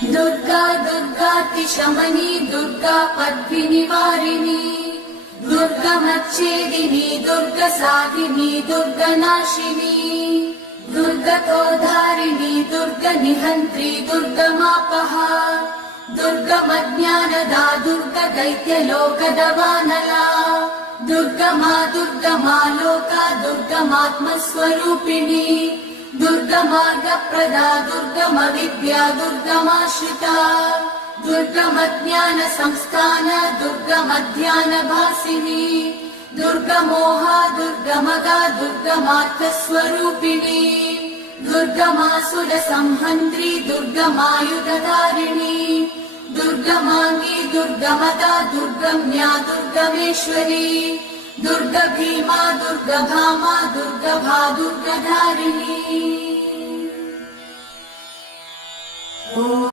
दुर्गा दुर्गातिशमनी दुर्गा पद्मिनिवारिणी दुर्गमच्छेदिनी दुर्गसाधिनी दुर्गनाशिनी दुर्गतोधारिणी दुर्गनिहन्त्री दुर्गमापहा दुर्गमज्ञानदा दुर्गदैत्यलोकदवानला दुर्गमा दुर्गमा लोका दुर्गमात्मस्वरूपिणी दुर्गमार्गप्रदा दुर्गमविद्या दुर्गमाश्रिता दुर्गमज्ञानसंस्थान दुर्गमध्यानभासिनी दुर्गमोहा दुर्गमगा दुर्गमार्थस्वरूपिणी दुर्गमासुरसंहन्त्री दुर्गमायुधधारिणी दुर्गमाङ्गी दुर्गमदा दुर्गम्या दुर्गमेश्वरी दुर्गभीमा दुर्गभामा दुर्गभा दुर्गधारिणी।